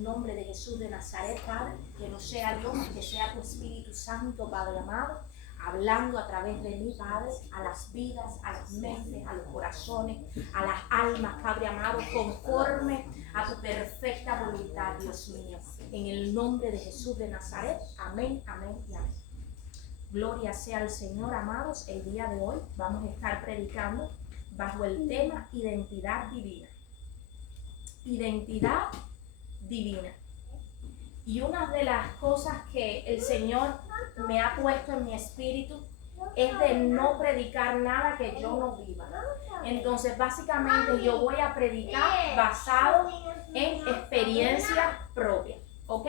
el nombre de Jesús de Nazaret, Padre, que no sea yo, que sea tu Espíritu Santo, Padre amado, hablando a través de mí, Padre, a las vidas, a las mentes, a los corazones, a las almas, Padre amado, conforme a tu perfecta voluntad, Dios mío. En el nombre de Jesús de Nazaret, amén, amén y amén. Gloria sea al Señor, amados. El día de hoy vamos a estar predicando bajo el tema identidad divina. Identidad divina. Y una de las cosas que el Señor me ha puesto en mi espíritu es de no predicar nada que yo no viva. Entonces, básicamente yo voy a predicar basado en experiencia propia. ¿Ok?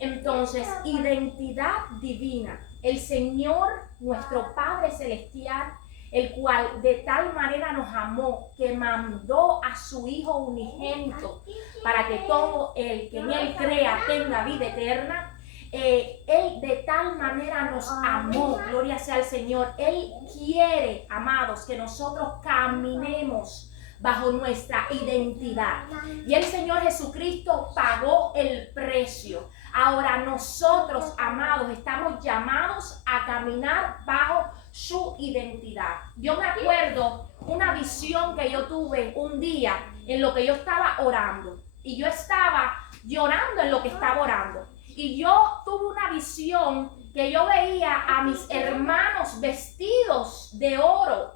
Entonces, identidad divina. El Señor, nuestro Padre Celestial, el cual de tal manera nos amó que mandó a su Hijo unigénito para que todo el que en Él crea tenga vida eterna. Él de tal manera nos amó, gloria sea al Señor. Él quiere, amados, que nosotros caminemos bajo nuestra identidad. Y el Señor Jesucristo pagó el precio. Ahora nosotros, amados, estamos llamados a caminar bajo su identidad. Yo me acuerdo una visión que yo tuve un día en lo que yo estaba orando. Y yo estaba llorando en lo que estaba orando. Y yo tuve una visión que yo veía a mis hermanos vestidos de oro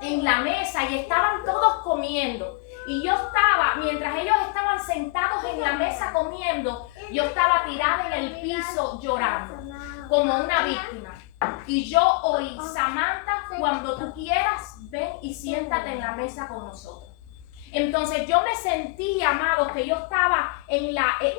en la mesa y estaban todos comiendo. Y yo estaba, mientras ellos estaban sentados en la mesa comiendo, yo estaba tirada en el piso llorando, como una víctima. Y yo oí: Samantha, cuando tú quieras, ven y siéntate en la mesa con nosotros. Entonces yo me sentí, amados, que yo estaba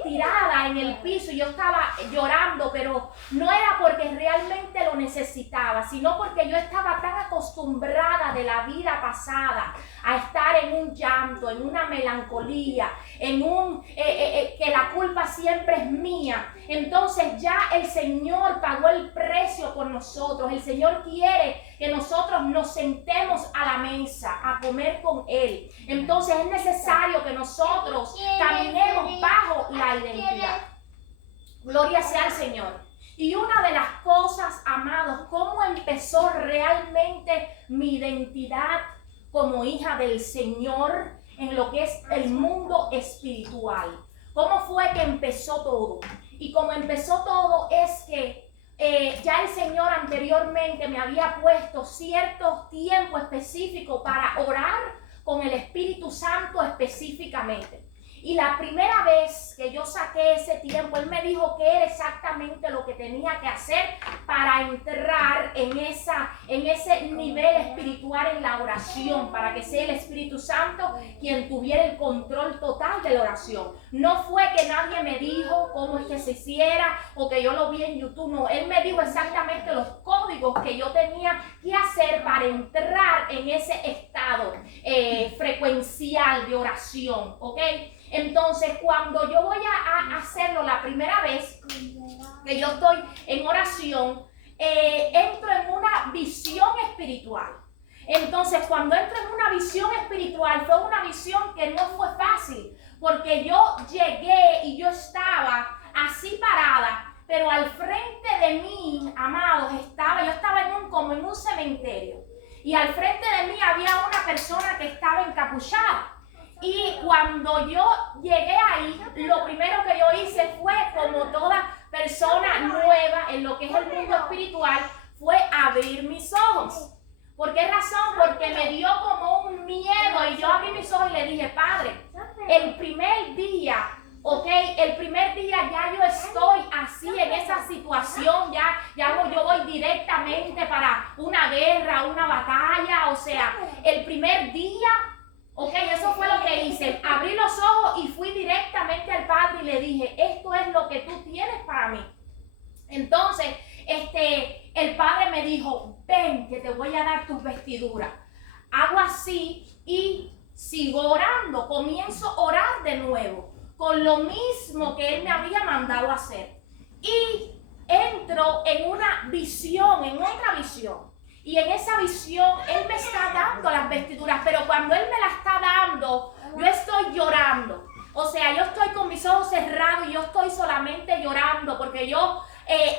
tirada en el piso y yo estaba llorando, pero no era porque realmente lo necesitaba, sino porque yo estaba tan acostumbrada de la vida pasada a estar en un llanto, en una melancolía, en que la culpa siempre es mía. Entonces ya el Señor pagó el precio por nosotros. El Señor quiere que nosotros nos sentemos a la mesa a comer con Él. Entonces es necesario que nosotros caminemos bajo la identidad. Gloria sea al Señor. Y una de las cosas, amados, cómo empezó realmente mi identidad como hija del Señor en lo que es el mundo espiritual. ¿Cómo fue que empezó todo? Y como empezó todo es que ya el Señor anteriormente me había puesto cierto tiempo específico para orar con el Espíritu Santo específicamente. Y la primera vez que yo saqué ese tiempo, Él me dijo que era exactamente lo que tenía que hacer para entrar en ese nivel espiritual en la oración, para que sea el Espíritu Santo quien tuviera el control total de la oración. No fue que nadie me dijo cómo es que se hiciera o que yo lo vi en YouTube, no. Él me dijo exactamente los códigos que yo tenía que hacer para entrar en ese estado frecuencial de oración, ¿ok? Entonces, cuando yo voy a hacerlo la primera vez que yo estoy en oración, entro en una visión espiritual. Entonces, cuando entro en una visión espiritual, fue una visión que no fue fácil, porque yo llegué y yo estaba así parada, pero al frente de mí, amados, yo estaba como en un cementerio. Y al frente de mí había una persona que estaba encapuchada. Y cuando yo llegué ahí, lo primero que yo hice fue, como toda persona nueva en lo que es el mundo espiritual, fue abrir mis ojos. ¿Por qué razón? Porque me dio como un miedo y yo abrí mis ojos y le dije: Padre, el primer día, ya yo estoy así en esa situación, ya yo voy directamente para una guerra, una batalla, el primer día. Ok, eso fue lo que hice. Abrí los ojos y fui directamente al Padre y le dije: esto es lo que tú tienes para mí. Entonces, el Padre me dijo: ven, que te voy a dar tus vestiduras. Hago así y sigo orando. Comienzo a orar de nuevo, con lo mismo que Él me había mandado hacer. Y entro en una visión, en otra visión. Y en esa visión Él me está dando las vestiduras, pero cuando Él me las está dando, yo estoy llorando. Yo estoy con mis ojos estoy solamente llorando porque yo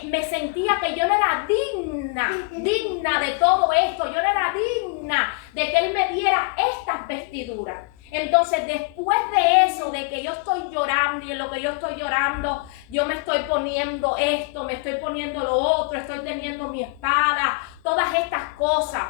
me sentía que yo no era digna de todo esto, yo no era digna de que Él me diera estas vestiduras. Entonces, después de eso, de que yo estoy llorando y en lo que yo estoy llorando, yo me estoy poniendo esto, me estoy poniendo lo otro, estoy teniendo mi espada, todas estas cosas.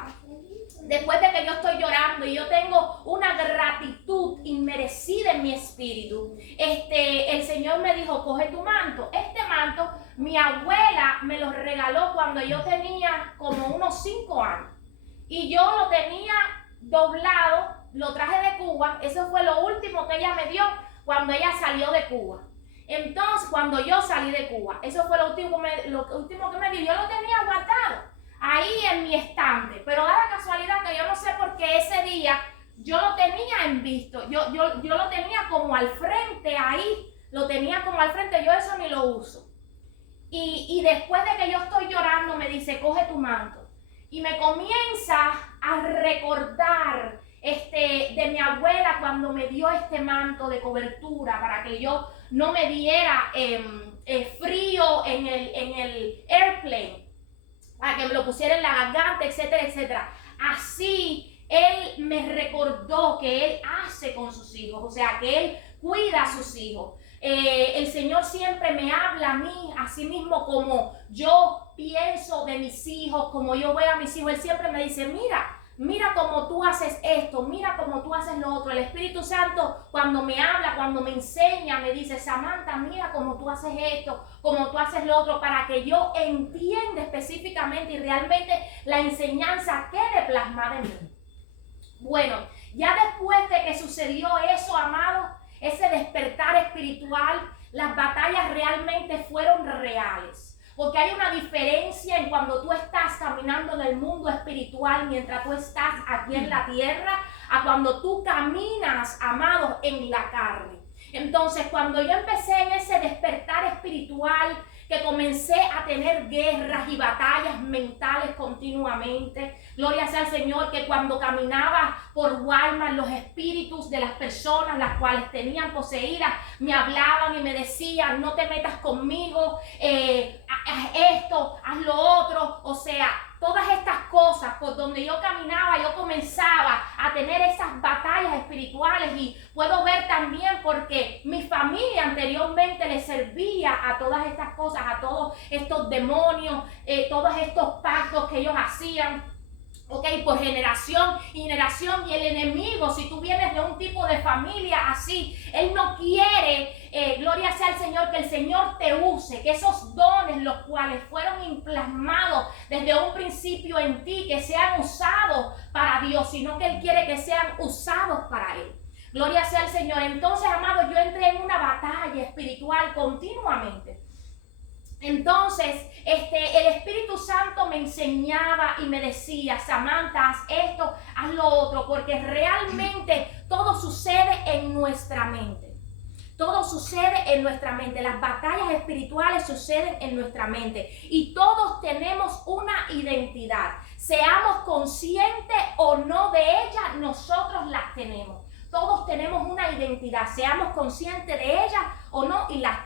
Después de que yo estoy llorando y yo tengo una gratitud inmerecida en mi espíritu, el Señor me dijo, coge tu manto. Este manto, mi abuela me lo regaló cuando yo tenía como unos 5 años. Y yo lo tenía doblado, lo traje de Cuba. Eso fue lo último que ella me dio cuando ella salió de Cuba. Entonces, cuando yo salí de Cuba, eso fue lo último que me dio. Yo lo tenía guardado ahí en mi estante, pero da la casualidad que yo no sé por qué ese día yo lo tenía en visto, yo lo tenía como al frente ahí, lo tenía como al frente, yo eso ni lo uso. Y después de que yo estoy llorando me dice, coge tu manto, y me comienza a recordar de mi abuela cuando me dio este manto de cobertura para que yo no me diera frío en el airplane, para que me lo pusiera en la garganta, etcétera, etcétera. Así Él me recordó que Él hace con sus hijos, o sea, que Él cuida a sus hijos. El Señor siempre me habla a mí, así mismo como yo pienso de mis hijos, como yo veo a mis hijos. Él siempre me dice, mira cómo tú haces esto, mira cómo tú haces lo otro. El Espíritu Santo cuando me habla, cuando me enseña, me dice, Samantha, mira cómo tú haces esto, cómo tú haces lo otro, para que yo entienda específicamente y realmente la enseñanza quede plasmada en mí. Bueno, ya después de que sucedió eso, amado, ese despertar espiritual, las batallas realmente fueron reales. Porque hay una diferencia en cuando tú estás caminando en el mundo espiritual mientras tú estás aquí en la tierra, a cuando tú caminas, amados, en la carne. Entonces, cuando yo empecé en ese despertar espiritual, que comencé a tener guerras y batallas mentales continuamente. Gloria sea al Señor, que cuando caminaba por Walmart, los espíritus de las personas las cuales tenían poseídas me hablaban y me decían, no te metas conmigo, haz esto, haz lo otro. O sea, todas estas cosas por donde yo caminaba, yo comenzaba a tener esas batallas espirituales, y puedo ver también porque mi familia anteriormente le servía a todas estas cosas, a todos estos demonios, todos estos pactos que ellos hacían. Ok, por generación y generación, y el enemigo, si tú vienes de un tipo de familia así, él no quiere, gloria sea al Señor, que el Señor te use, que esos dones los cuales fueron implasmados desde un principio en ti, que sean usados para Dios, sino que Él quiere que sean usados para Él. Gloria sea al Señor. Entonces, amados, yo entré en una batalla espiritual continuamente. Entonces, el Espíritu Santo me enseñaba y me decía, Samantha, haz esto, haz lo otro, porque realmente todo sucede en nuestra mente. Todo sucede en nuestra mente. Las batallas espirituales suceden en nuestra mente. Y todos tenemos una identidad. Seamos conscientes o no de ella, nosotros las tenemos. Todos tenemos una identidad, seamos conscientes de ella o no, y la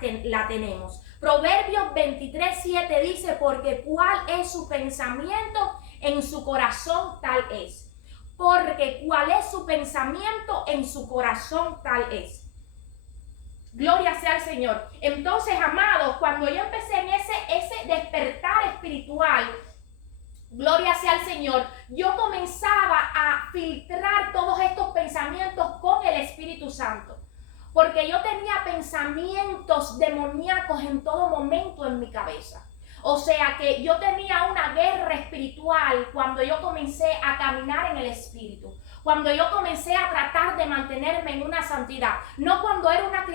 tenemos. Proverbios 23:7 dice, porque cuál es su pensamiento en su corazón, tal es. Porque cuál es su pensamiento en su corazón, tal es. Gloria sea al Señor. Entonces, amados, cuando yo empecé en ese despertar espiritual, gloria sea al Señor, yo comenzaba a filtrar todos estos pensamientos con el Espíritu Santo. Porque yo tenía pensamientos demoníacos en todo momento en mi cabeza. O sea que yo tenía una guerra espiritual cuando yo comencé a caminar en el Espíritu. Cuando yo comencé a tratar de mantenerme en una santidad. No cuando era una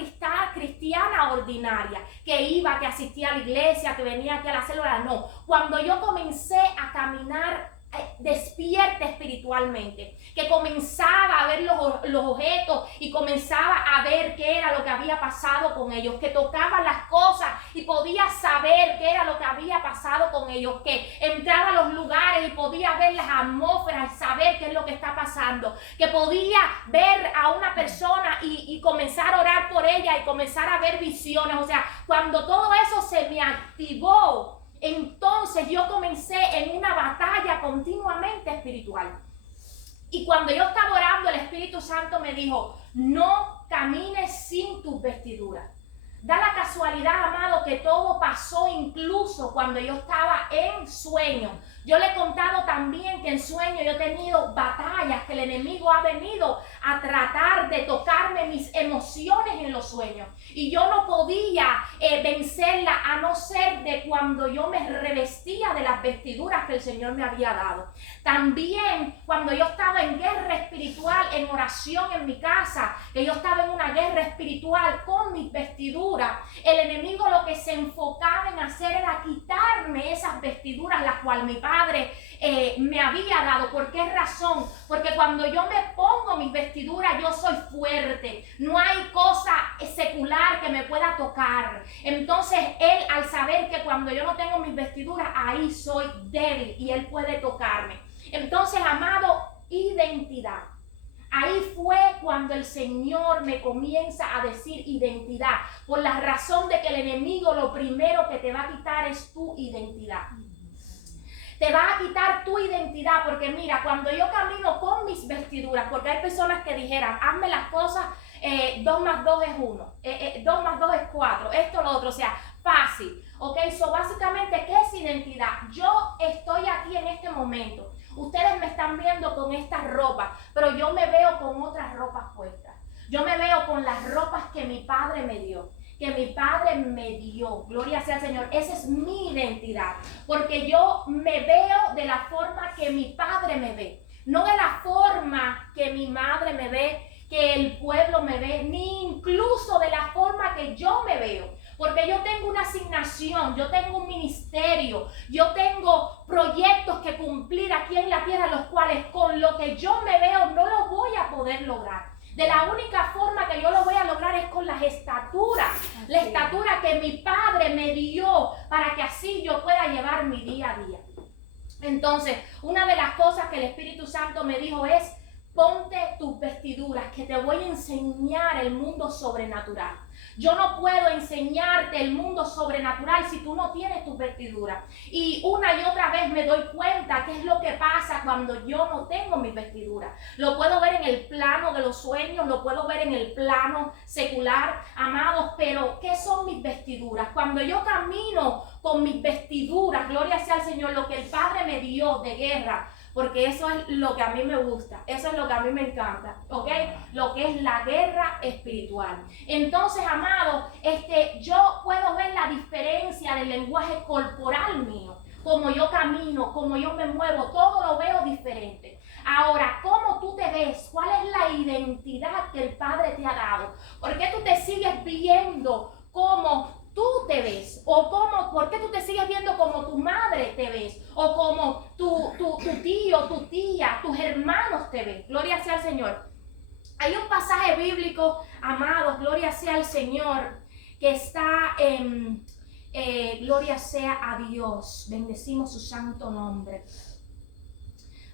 cristiana ordinaria, que iba, que asistía a la iglesia, que venía aquí a la célula, no. Cuando yo comencé a caminar despierta espiritualmente, que comenzaba a ver los objetos y comenzaba a ver qué era lo que había pasado con ellos, que tocaba las cosas y podía saber qué era lo que había pasado con ellos, que entraba a los lugares y podía ver las atmósferas y saber qué es lo que está pasando, que podía ver a una persona y comenzar a orar por ella y comenzar a ver visiones. O sea, cuando todo eso se me activó, entonces yo comencé en una batalla continuamente espiritual. Y cuando yo estaba orando, el Espíritu Santo me dijo, no camines sin tus vestiduras. Da la casualidad, amado, que todo pasó incluso cuando yo estaba en sueño. Yo le he contado también que en sueño yo he tenido batallas, que el enemigo ha venido a tratar de tocarme mis emociones en los sueños. Y yo no podía vencerla a no ser de cuando yo me revestía de las vestiduras que el Señor me había dado. También cuando yo estaba en guerra espiritual, en oración en mi casa, que yo estaba en una guerra espiritual con mis vestiduras, el enemigo lo que se enfocaba en hacer era quitarme esas vestiduras, las cuales mi padre me había dado. ¿Por qué razón? Porque cuando yo me pongo mis vestiduras, yo soy fuerte. No hay cosa secular que me pueda tocar. Entonces, él, al saber que cuando yo no tengo mis vestiduras, ahí soy débil y él puede tocarme. Entonces, amado, identidad. Ahí fue cuando el Señor me comienza a decir identidad, por la razón de que el enemigo lo primero que te va a quitar es tu identidad. Te va a quitar tu identidad, porque mira, cuando yo camino con mis vestiduras, porque hay personas que dijeran, hazme las cosas, 2 más 2 es 1, 2 más 2 es 4, esto, lo otro, o sea, fácil, ok. So básicamente, ¿qué es identidad? Yo estoy aquí en este momento, ustedes me están viendo con estas ropas, pero yo me veo con otras ropas puestas. Yo me veo con las ropas que mi padre me dio, gloria sea al Señor. Esa es mi identidad, porque yo me veo de la forma que mi padre me ve, no de la forma que mi madre me ve, que el pueblo me ve, ni incluso de la forma que yo me veo, porque yo tengo una asignación, yo tengo un ministerio, yo tengo proyectos que cumplir aquí en la tierra, los cuales con lo que yo me veo no lo voy a poder lograr. De la única forma que yo lo voy a lograr es con las estaturas, la estatura que mi padre me dio para que así yo pueda llevar mi día a día. Entonces, una de las cosas que el Espíritu Santo me dijo es, ponte tus vestiduras, que te voy a enseñar el mundo sobrenatural. Yo no puedo enseñarte el mundo sobrenatural si tú no tienes tus vestiduras. Y una y otra vez me doy cuenta qué es lo que pasa cuando yo no tengo mis vestiduras. Lo puedo ver en el plano de los sueños, lo puedo ver en el plano secular, amados, pero ¿qué son mis vestiduras? Cuando yo camino con mis vestiduras, gloria sea al Señor, lo que el Padre me dio de guerra, porque eso es lo que a mí me gusta, eso es lo que a mí me encanta, ¿ok? Lo que es la guerra espiritual. Entonces, amado, yo puedo ver la diferencia del lenguaje corporal mío, como yo camino, como yo me muevo, todo lo veo diferente. Ahora, ¿cómo tú te ves? ¿Cuál es la identidad que el Padre te ha dado? ¿Por qué tú te sigues viendo como tú te ves? ¿O por qué tú te sigues viendo como tu madre te ves? ¿O como tu tío, tu tía, tus hermanos te ven? Gloria sea al Señor. Hay un pasaje bíblico, amados, gloria sea al Señor, que está en gloria sea a Dios. Bendecimos su santo nombre.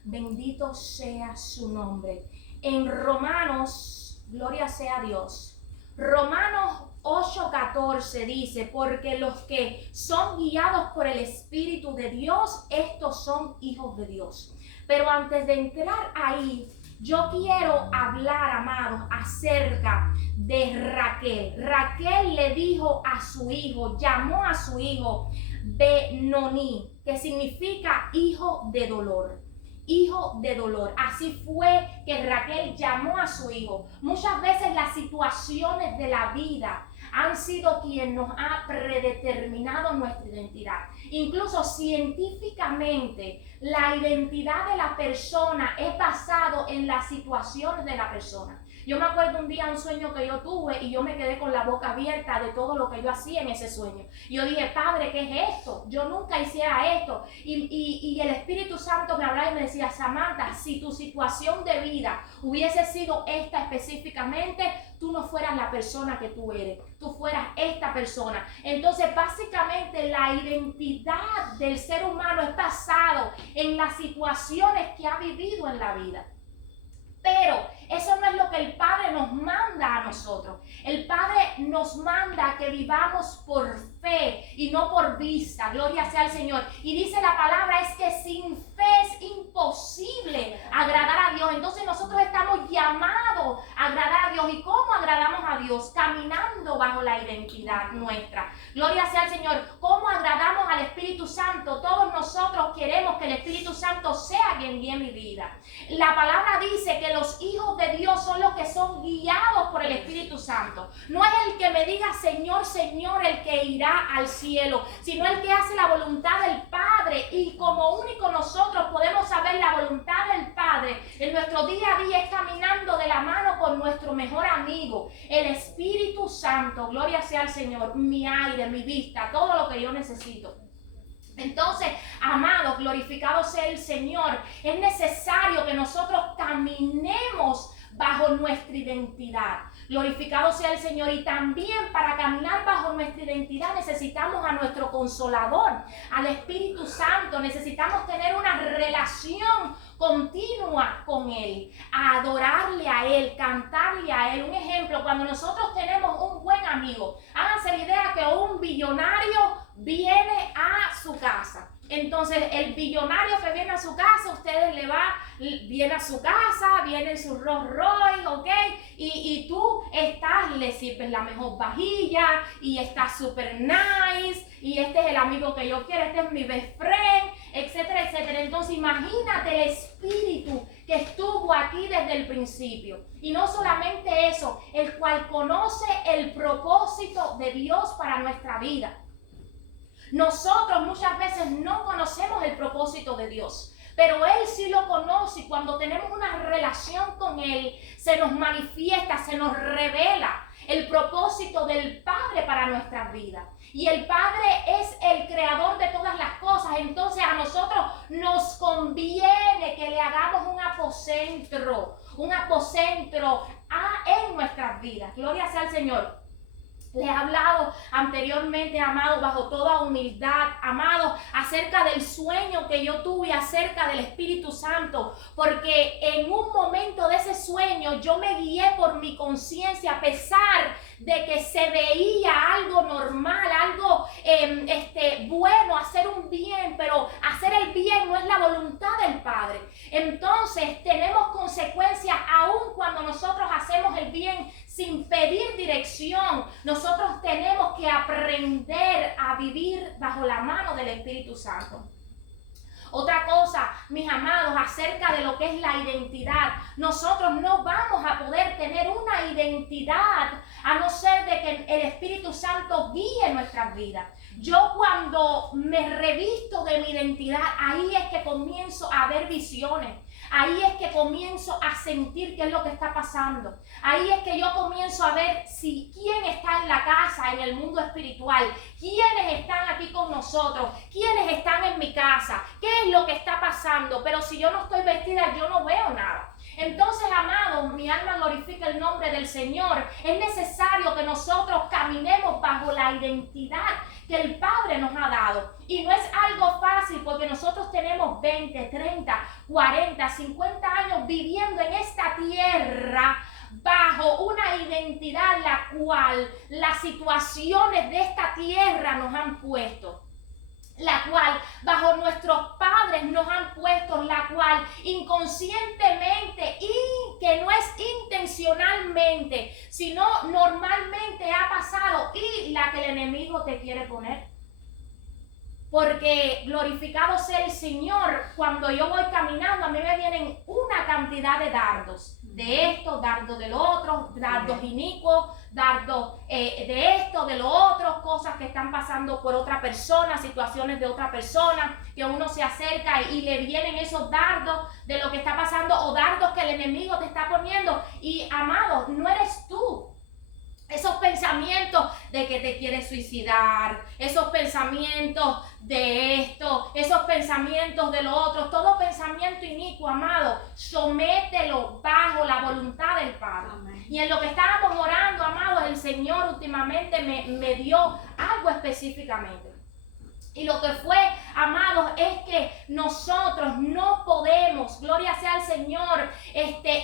Bendito sea su nombre. En Romanos, gloria sea a Dios. Romanos 8:14 dice, porque los que son guiados por el Espíritu de Dios, estos son hijos de Dios. Pero antes de entrar ahí, yo quiero hablar, amados, acerca de Raquel. Raquel le dijo a su hijo, llamó a su hijo Benoni, que significa hijo de dolor. Hijo de dolor. Así fue que Raquel llamó a su hijo. Muchas veces las situaciones de la vida han sido quien nos ha predeterminado nuestra identidad. Incluso científicamente, la identidad de la persona es basado en las situaciones de la persona. Yo me acuerdo un día un sueño que yo tuve y yo me quedé con la boca abierta de todo lo que yo hacía en ese sueño. Y yo dije, Padre, ¿qué es esto? Yo nunca hiciera esto. Y el Espíritu Santo me hablaba y me decía, Samantha, si tu situación de vida hubiese sido esta específicamente, tú no fueras la persona que tú eres, tú fueras esta persona. Entonces, básicamente, la identidad del ser humano es basado en las situaciones que ha vivido en la vida. Pero eso no es lo que el Padre nos manda a nosotros. El Padre nos manda que vivamos por fe y no por vista. Gloria sea al Señor. Y dice la palabra es que sin fe es imposible agradar a Dios. Entonces nosotros estamos llamados a agradar a Dios. ¿Y cómo agradamos a Dios? Caminando bajo la identidad nuestra. Gloria sea al Señor. ¿Cómo agradamos al Espíritu Santo? Todos nosotros queremos que el Espíritu Santo sea quien guíe mi vida. La palabra dice que los hijos de Dios son los que son guiados por el Espíritu Santo. No es el que me diga Señor, Señor el que irá al cielo, sino el que hace la voluntad del Padre. Y como único nosotros podemos saber la voluntad del Padre en nuestro día a día es caminando de la mano con nuestro mejor amigo, el Espíritu Santo. Gloria sea al Señor, mi aire, mi vista, todo lo que yo necesito. Entonces, amados, glorificado sea el Señor, es necesario que nosotros caminemos bajo nuestra identidad. Glorificado sea el Señor. Y también para caminar bajo nuestra identidad necesitamos a nuestro Consolador, al Espíritu Santo. Necesitamos tener una relación continua con Él, a adorarle a Él, cantarle a Él. Un ejemplo, cuando nosotros tenemos un buen amigo, háganse la idea que un billonario viene a su casa. Entonces el billonario que viene a su casa, ustedes viene a su casa, viene en su Rolls Royce, ¿ok? Y tú le sirves la mejor vajilla y estás súper nice y este es el amigo que yo quiero, este es mi best friend, etcétera, etcétera. Entonces imagínate el espíritu que estuvo aquí desde el principio. Y no solamente eso, el cual conoce el propósito de Dios para nuestra vida. Nosotros muchas veces no conocemos el propósito de Dios, pero Él sí lo conoce y cuando tenemos una relación con Él, se nos manifiesta, se nos revela el propósito del Padre para nuestras vidas. Y el Padre es el creador de todas las cosas, entonces a nosotros nos conviene que le hagamos un apocentro en nuestras vidas. Gloria sea al Señor. Les he hablado anteriormente, amados, bajo toda humildad, amados, acerca del sueño que yo tuve acerca del Espíritu Santo, porque en un momento de ese sueño yo me guié por mi conciencia, a pesar de que se veía algo normal, algo bueno, hacer un bien, pero hacer el bien no es la voluntad del Padre. Entonces tenemos consecuencias aún cuando nosotros hacemos el bien sin pedir dirección. Nosotros tenemos que aprender a vivir bajo la mano del Espíritu Santo. Otra cosa, mis amados, acerca de lo que es la identidad. Nosotros no vamos a poder tener una identidad a no ser de que el Espíritu Santo guíe nuestras vidas. Yo cuando me revisto de mi identidad, ahí es que comienzo a ver visiones. Ahí es que comienzo a sentir qué es lo que está pasando. Ahí es que yo comienzo a ver quién está en la casa, en el mundo espiritual, quiénes están aquí con nosotros, quiénes están en mi casa, qué es lo que está pasando. Pero si yo no estoy vestida, yo no veo nada. Entonces, amados, mi alma glorifica el nombre del Señor. Es necesario que nosotros caminemos bajo la identidad que el Padre nos ha dado. Y no es algo fácil porque nosotros tenemos 20, 30, 40, 50 años viviendo en esta tierra bajo una identidad la cual las situaciones de esta tierra nos han puesto. La cual bajo nuestros padres nos han puesto, la cual inconscientemente y que no es intencionalmente, sino normalmente ha pasado y la que el enemigo te quiere poner. Porque glorificado sea el Señor, cuando yo voy caminando a mí me vienen una cantidad de dardos. De esto, dardo del otro, dardos inicuos, dardos de esto, de lo otro, cosas cosas que están pasando por otra persona, situaciones de otra persona, que uno se acerca y le vienen esos dardos de lo que está pasando o dardos que el enemigo te está poniendo. Y amado, no eres tú. Esos pensamientos de que te quieres suicidar, esos pensamientos de esto, esos pensamientos de lo otro, todo pensamiento inicuo, amado, somételo bajo la voluntad del Padre. Amén. Y en lo que estábamos orando, amado, el Señor últimamente me dio algo específicamente. Y lo que fue, amados, es que nosotros no podemos, gloria sea al Señor,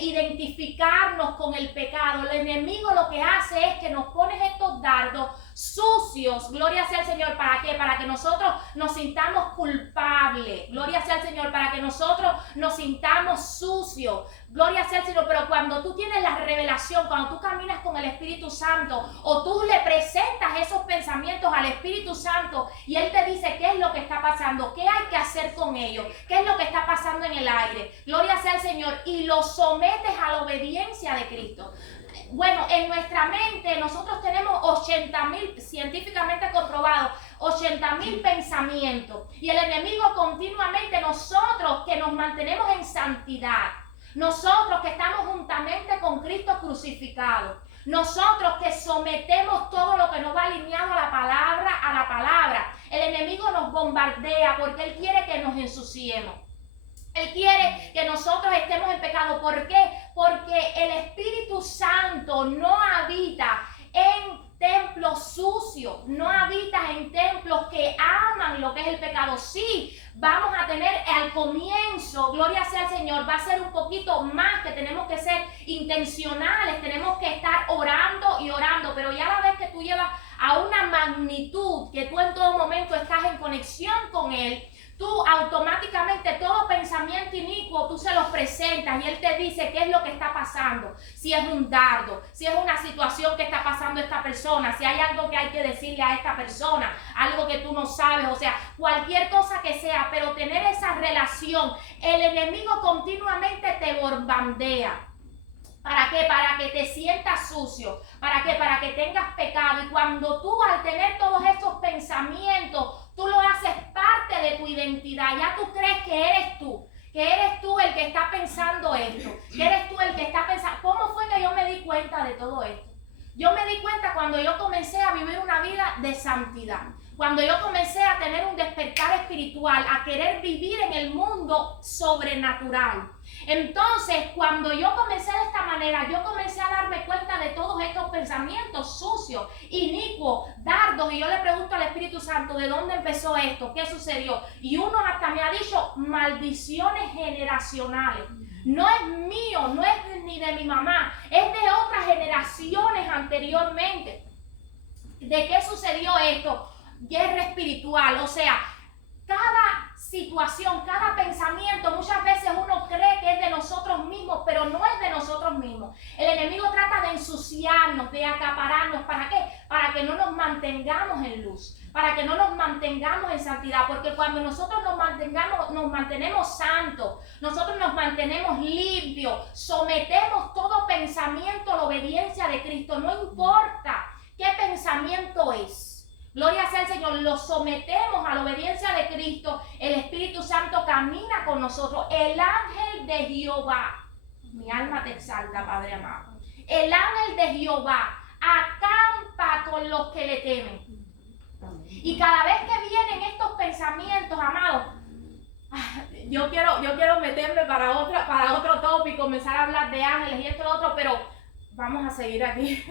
identificarnos con el pecado. El enemigo lo que hace es que nos pone estos dardos sucios, gloria sea al Señor. ¿Para qué? Para que nosotros nos sintamos culpables, gloria sea al Señor, para que nosotros nos sintamos sucios, gloria sea al Señor. Pero cuando tú tienes la revelación, cuando tú caminas con el Espíritu Santo, o tú le presentas esos pensamientos al Espíritu Santo y Él te dice qué es lo que está pasando, qué hay que hacer con ellos, qué es lo que está pasando en el aire, gloria sea al Señor, y lo sometes a la obediencia de Cristo. Bueno, en nuestra mente nosotros tenemos 80,000, científicamente comprobado, 80,000 pensamientos. Y el enemigo continuamente, nosotros que nos mantenemos en santidad, nosotros que estamos juntamente con Cristo crucificado, nosotros que sometemos todo lo que nos va alineado a la palabra, el enemigo nos bombardea porque él quiere que nos ensuciemos. Él quiere que nosotros estemos en pecado. ¿Por qué? Porque el Espíritu Santo no habita en templos sucios, no habita en templos que aman lo que es el pecado. Sí, vamos a tener al comienzo, gloria sea al Señor, va a ser un poquito más, que tenemos que ser intencionales, tenemos que estar orando y orando, pero ya la vez que tú llevas a una magnitud, que tú en todo momento estás en conexión con Él, tú automáticamente todo pensamiento inicuo tú se los presentas y Él te dice qué es lo que está pasando, si es un dardo, si es una situación que está pasando esta persona, si hay algo que hay que decirle a esta persona, algo que tú no sabes, o sea, cualquier cosa que sea, pero tener esa relación. El enemigo continuamente te bombardea. ¿Para qué? Para que te sientas sucio. ¿Para qué? Para que tengas pecado. Y cuando tú, al tener todos estos pensamientos, tú lo haces parte de tu identidad. Ya tú crees que eres tú el que está pensando esto, que eres tú el que está pensando. ¿Cómo fue que yo me di cuenta de todo esto? Yo me di cuenta cuando yo comencé a vivir una vida de santidad. Cuando yo comencé a tener un despertar espiritual, a querer vivir en el mundo sobrenatural. Entonces, cuando yo comencé de esta manera, yo comencé a darme cuenta de todos estos pensamientos sucios, inicuos, dardos, y yo le pregunto al Espíritu Santo, ¿de dónde empezó esto? ¿Qué sucedió? Y uno hasta me ha dicho, maldiciones generacionales. No es mío, no es ni de mi mamá, es de otras generaciones anteriormente. ¿De qué sucedió esto? Guerra espiritual, o sea, cada situación, cada pensamiento, muchas veces uno cree que es de nosotros mismos, pero no es de nosotros mismos. El enemigo trata de ensuciarnos, de acapararnos. ¿Para qué? Para que no nos mantengamos en luz, para que no nos mantengamos en santidad, porque cuando nosotros nos mantenemos santos, nosotros nos mantenemos limpios, sometemos todo pensamiento a la obediencia de Cristo, no importa qué pensamiento es. Gloria sea al Señor, lo sometemos a la obediencia de Cristo, el Espíritu Santo camina con nosotros. El ángel de Jehová, mi alma te exalta, Padre amado. El ángel de Jehová acampa con los que le temen. Y cada vez que vienen estos pensamientos, amados, yo quiero meterme para otro tópico, comenzar a hablar de ángeles y esto y lo otro, pero vamos a seguir aquí.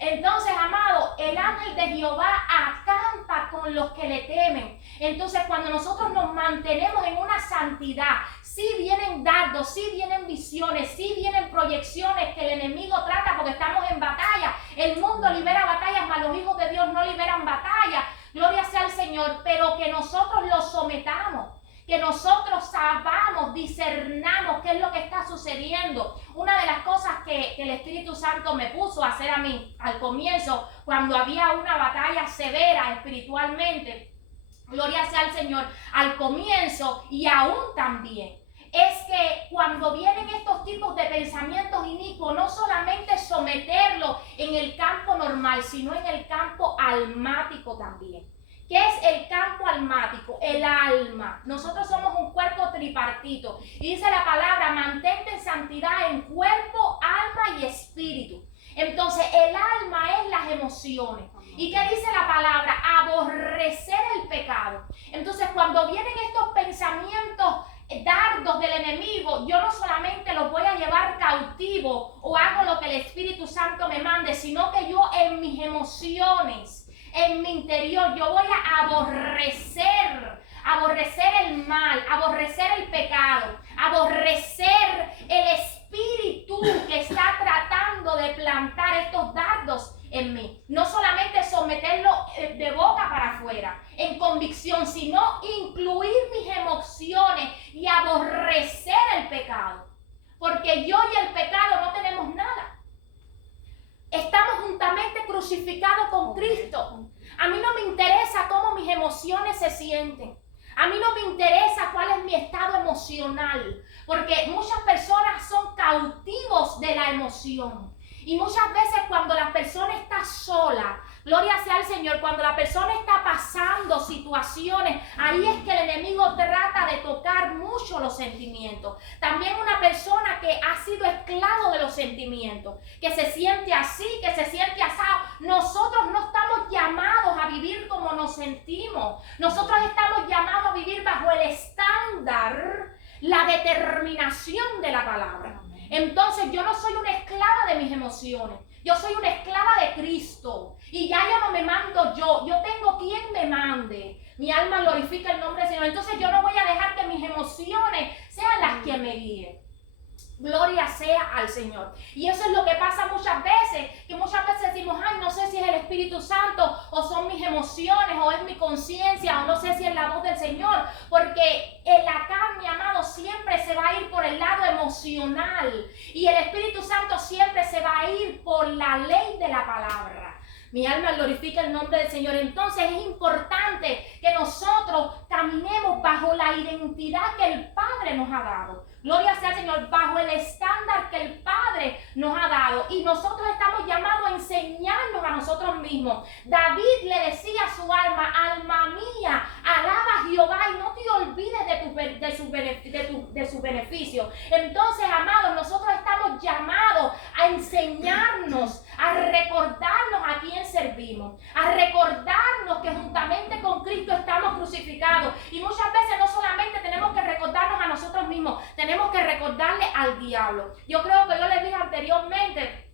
Entonces, amado, el ángel de Jehová acampa con los que le temen. Entonces, cuando nosotros nos mantenemos en una santidad, sí vienen dardos, sí vienen visiones, sí vienen proyecciones que el enemigo trata porque estamos en batalla. El mundo libera batallas, mas los hijos de Dios no liberan batallas. Gloria sea al Señor, pero que nosotros los sometamos. Que nosotros sabamos, discernamos qué es lo que está sucediendo. Una de las cosas que el Espíritu Santo me puso a hacer a mí al comienzo, cuando había una batalla severa espiritualmente, gloria sea al Señor, al comienzo y aún también, es que cuando vienen estos tipos de pensamientos inicuos, no solamente someterlo en el campo normal, sino en el campo almático también. ¿Qué es el campo almático? El alma. Nosotros somos un cuerpo tripartito. Y dice la palabra, mantente en santidad en cuerpo, alma y espíritu. Entonces, el alma es las emociones. ¿Y qué dice la palabra? Aborrecer el pecado. Entonces, cuando vienen estos pensamientos dardos del enemigo, yo no solamente los voy a llevar cautivo o hago lo que el Espíritu Santo me mande, sino que yo en mis emociones, en mi interior, yo voy a aborrecer el mal, aborrecer el pecado, aborrecer el espíritu que está tratando de plantar estos dardos en mí. No solamente someterlo de boca para afuera, en convicción, sino incluir mis emociones y aborrecer el pecado. Porque yo y el pecado no tenemos nada. Estamos juntamente crucificados con Cristo. A mí no me interesa cómo mis emociones se sienten. A mí no me interesa cuál es mi estado emocional. Porque muchas personas son cautivos de la emoción. Y muchas veces cuando la persona está sola, gloria sea al Señor, cuando la persona está pasando situaciones, ahí es que el enemigo trata de tocar mucho los sentimientos. También una persona que ha sido esclavo de los sentimientos, que se siente así, que se siente asado. Nosotros no estamos llamados a vivir como nos sentimos. Nosotros estamos llamados a vivir bajo el estándar, la determinación de la palabra. Entonces yo no soy una esclava de mis emociones, yo soy una esclava de Cristo y ya no me mando yo tengo quien me mande. Mi alma glorifica el nombre del Señor, entonces yo no voy a dejar que mis emociones sean las que me guíen. Gloria sea al Señor. Y eso es lo que pasa muchas veces, que muchas veces decimos, ay, no sé si es el Espíritu Santo, o son mis emociones, o es mi conciencia, o no sé si es la voz del Señor, porque en la carne, amado, siempre se va a ir por el lado emocional, y el Espíritu Santo siempre se va a ir por la ley de la palabra. Mi alma glorifica el nombre del Señor. Entonces es importante que nosotros caminemos bajo la identidad que el Padre nos ha dado. Gloria sea al Señor, bajo el estándar que el Padre nos ha dado. Y nosotros estamos llamados a enseñarnos a nosotros mismos. David le decía a su alma, alma mía, alaba a Jehová y no te olvides de su beneficio. Entonces, amados, nosotros estamos llamados a enseñarnos, a recordarnos a quién servimos, a recordarnos que juntamente con Cristo estamos crucificados. Y muchas veces no solamente tenemos que recordarnos a nosotros mismos, tenemos que recordarle al diablo. Yo creo que yo les dije anteriormente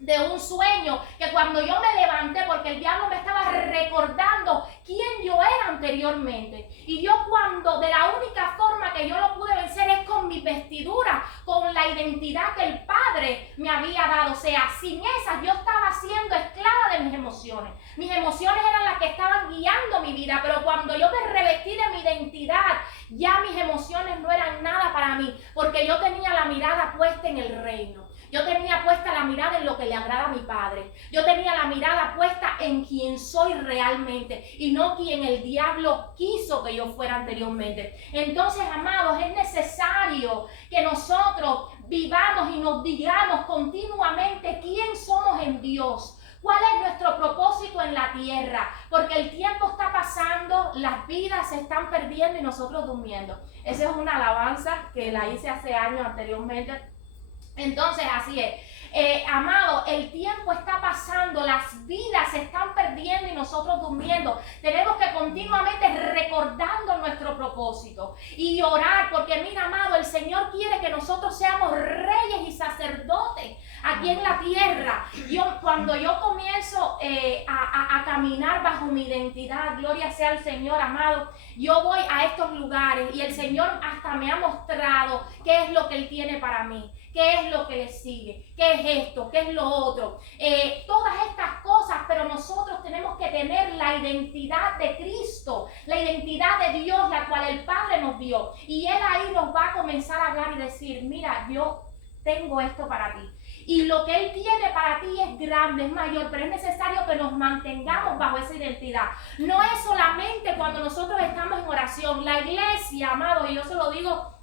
de un sueño, que cuando yo me levanté, porque el diablo me estaba recordando quién yo era anteriormente, y yo cuando, de la única forma que yo lo pude vencer es con mi vestidura, con la identidad que el Padre me había dado. O sea, sin esas yo estaba siendo esclava de mis emociones. Mis emociones eran las que estaban guiando mi vida, pero cuando yo me revestí de mi identidad, ya mis emociones no eran nada para mí, porque yo tenía la mirada puesta en el reino. Yo tenía puesta la mirada en lo que le agrada a mi Padre. Yo tenía la mirada puesta en quien soy realmente y no quien el diablo quiso que yo fuera anteriormente. Entonces, amados, es necesario que nosotros vivamos y nos digamos continuamente quién somos en Dios. ¿Cuál es nuestro propósito en la tierra? Porque el tiempo está pasando, las vidas se están perdiendo y nosotros durmiendo. Esa es una alabanza que la hice hace años anteriormente. Entonces, así es. Amado, el tiempo está pasando, las vidas se están perdiendo y nosotros durmiendo. Tenemos que continuamente recordando nuestro propósito y orar, porque mira, amado, el Señor quiere que nosotros seamos reyes y sacerdotes aquí en la tierra. Cuando yo comienzo a caminar bajo mi identidad, gloria sea al Señor, amado, yo voy a estos lugares y el Señor hasta me ha mostrado qué es lo que Él tiene para mí. ¿Qué es lo que le sigue? ¿Qué es esto? ¿Qué es lo otro? Todas estas cosas, pero nosotros tenemos que tener la identidad de Cristo, la identidad de Dios, la cual el Padre nos dio. Y Él ahí nos va a comenzar a hablar y decir, mira, yo tengo esto para ti. Y lo que Él tiene para ti es grande, es mayor, pero es necesario que nos mantengamos bajo esa identidad. No es solamente cuando nosotros estamos en oración. La iglesia, amado, y yo se lo digo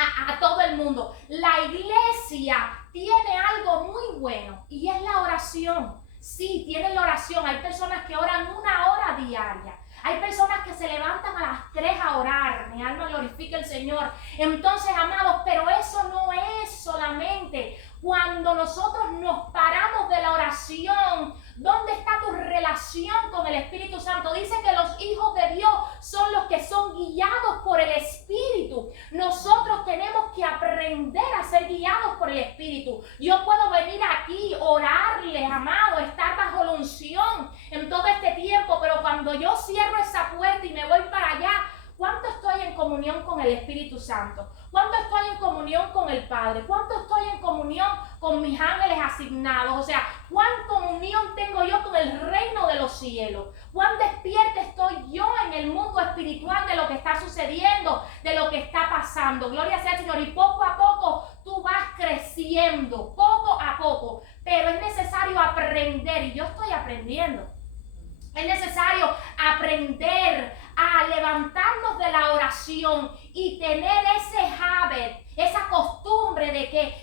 a todo el mundo, la iglesia tiene algo muy bueno y es la oración. Sí, tienen la oración. Hay personas que oran 1 hora diaria. Hay personas que se levantan a las 3 a orar. Mi alma glorifica al Señor. Entonces, amados, pero eso no es solamente cuando nosotros nos paramos de la oración. ¿Dónde está tu relación con el Espíritu Santo? Dice que los hijos de Dios son los que son guiados por el Espíritu. Nosotros tenemos que aprender a ser guiados por el Espíritu. Yo puedo venir aquí, orarle, amado, estar bajo la unción en todo este tiempo, pero cuando yo cierro esa puerta y me voy para allá, ¿cuánto estoy en comunión con el Espíritu Santo? ¿Cuánto estoy en comunión con el Padre? ¿Cuánto estoy en comunión con mis ángeles asignados? O sea, ¿cuánta comunión tengo yo con el reino de los cielos? ¿Cuán despierta estoy yo en el mundo espiritual de lo que está sucediendo, de lo que está pasando? Gloria sea al Señor. Y poco a poco tú vas creciendo, poco a poco. Pero es necesario aprender, y yo estoy aprendiendo. Es necesario aprender a levantarnos de la oración y tener ese habit, esa costumbre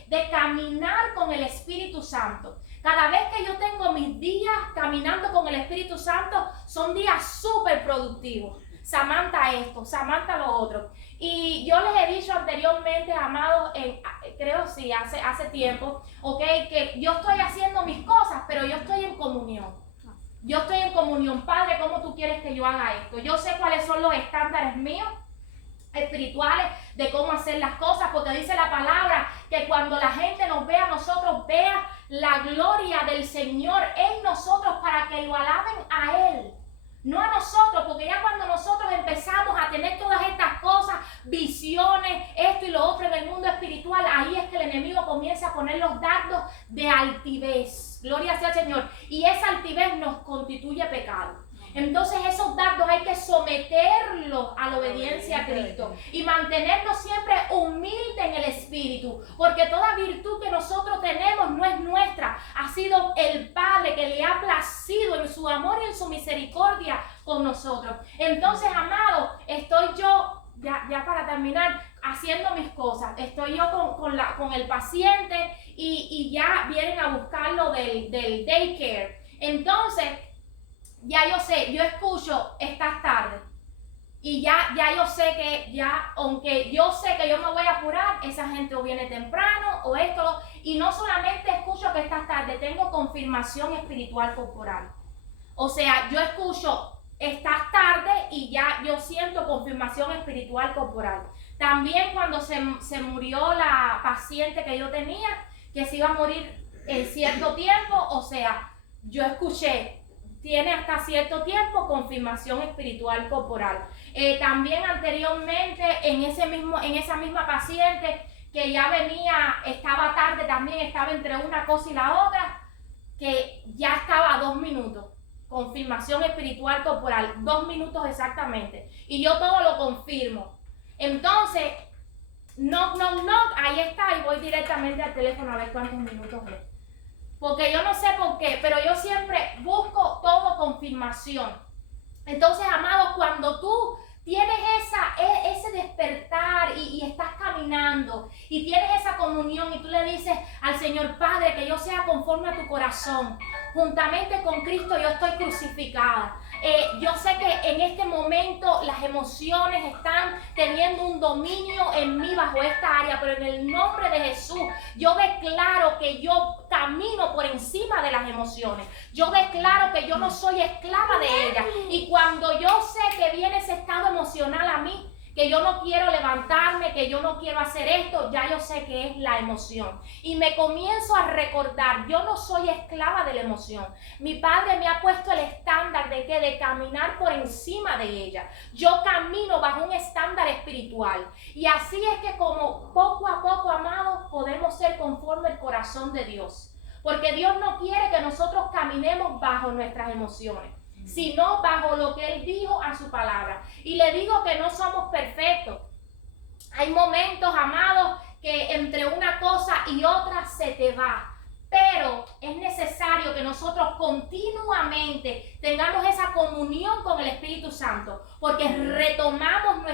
de caminar con el Espíritu Santo. Cada vez que yo tengo mis días caminando con el Espíritu Santo, son días súper productivos. Samantha esto, Samantha lo otro. Y yo les he dicho anteriormente, amados, creo sí, hace tiempo, que yo estoy haciendo mis cosas, pero yo estoy en comunión. Yo estoy en comunión. Padre, ¿cómo tú quieres que yo haga esto? Yo sé cuáles son los estándares míos espirituales de cómo hacer las cosas, porque dice la palabra que cuando la gente nos vea, nosotros vea la gloria del Señor en nosotros para que lo alaben a Él. No a nosotros, porque ya cuando nosotros empezamos a tener todas estas cosas, visiones, esto y lo otro en el mundo espiritual, ahí es que el enemigo comienza a poner los dardos de altivez. Gloria sea al Señor. Y esa altivez nos constituye pecado. Entonces esos dardos hay que someterlos a la obediencia a Cristo y mantenernos siempre humildes en el Espíritu, porque toda virtud que nosotros tenemos no es nuestra, ha sido el Padre que le ha placido en su amor y en su misericordia con nosotros. Entonces, amado, estoy yo, ya para terminar, haciendo mis cosas. Estoy yo con el paciente y ya vienen a buscarlo del daycare. Entonces, ya yo sé, yo escucho, estás tarde. Y ya yo sé que aunque yo sé que yo me voy a apurar, esa gente o viene temprano o esto. Y no solamente escucho que estás tarde, tengo confirmación espiritual corporal. O sea, yo escucho, estás tarde y ya yo siento confirmación espiritual corporal. También cuando se murió la paciente que yo tenía, que se iba a morir en cierto tiempo, o sea, yo escuché, tiene hasta cierto tiempo confirmación espiritual corporal. También anteriormente en esa misma paciente que ya venía, estaba tarde también, estaba entre una cosa y la otra, que ya estaba a 2 minutos. Confirmación espiritual corporal, 2 minutos exactamente. Y yo todo lo confirmo. Entonces, knock, ahí está, y voy directamente al teléfono a ver cuántos minutos es. Porque yo no sé por qué, pero yo siempre busco todo confirmación. Entonces, amados, cuando tú tienes ese despertar y estás caminando y tienes esa comunión y tú le dices al Señor, Padre, que yo sea conforme a tu corazón, juntamente con Cristo yo estoy crucificada. Yo sé que en este momento las emociones están teniendo un dominio en mí bajo esta área, pero en el nombre de Jesús yo declaro que yo camino por encima de las emociones. Yo declaro que yo no soy esclava de ellas. Y cuando yo sé que viene ese estado emocional a mí, que yo no quiero levantarme, que yo no quiero hacer esto, ya yo sé que es la emoción. Y me comienzo a recordar, yo no soy esclava de la emoción. Mi Padre me ha puesto el estándar de caminar por encima de ella. Yo camino bajo un estándar espiritual. Y así es que como poco a poco, amados, podemos ser conforme al corazón de Dios. Porque Dios no quiere que nosotros caminemos bajo nuestras emociones, sino bajo lo que Él dijo a su palabra. Y le digo que no somos perfectos. Hay momentos, amados, que entre una cosa y otra se te va. Pero es necesario que nosotros continuamente tengamos esa comunión con el Espíritu Santo, porque retomamos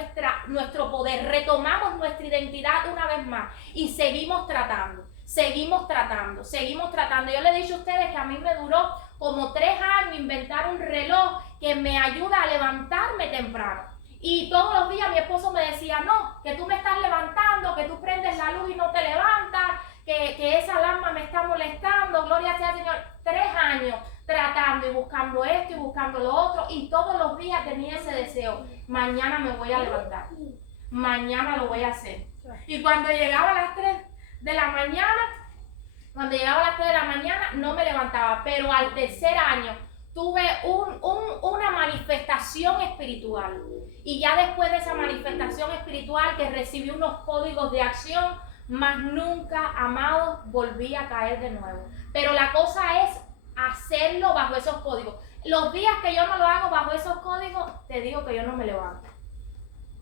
nuestro poder, retomamos nuestra identidad una vez más y seguimos tratando. Yo le he dicho a ustedes que a mí me duró como 3 años inventar un reloj que me ayuda a levantarme temprano. Y todos los días mi esposo me decía, no, que tú me estás levantando, que tú prendes la luz y no te levantas, que esa alarma me está molestando, gloria sea al Señor. 3 años tratando y buscando esto y buscando lo otro, y todos los días tenía ese deseo, mañana me voy a levantar, mañana lo voy a hacer. Y cuando llegaba a las 3 de la mañana, no me levantaba, pero al tercer año tuve una manifestación espiritual. Y ya después de esa manifestación espiritual, que recibí unos códigos de acción, más nunca, amados, volví a caer de nuevo. Pero la cosa es hacerlo bajo esos códigos. Los días que yo no lo hago bajo esos códigos, te digo que yo no me levanto.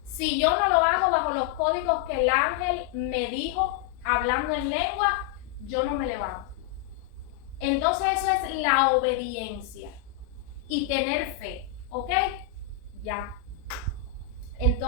Si yo no lo hago bajo los códigos que el ángel me dijo, hablando en lengua, yo no me levanto. Entonces eso es la obediencia y tener fe, ¿ok? Ya. Entonces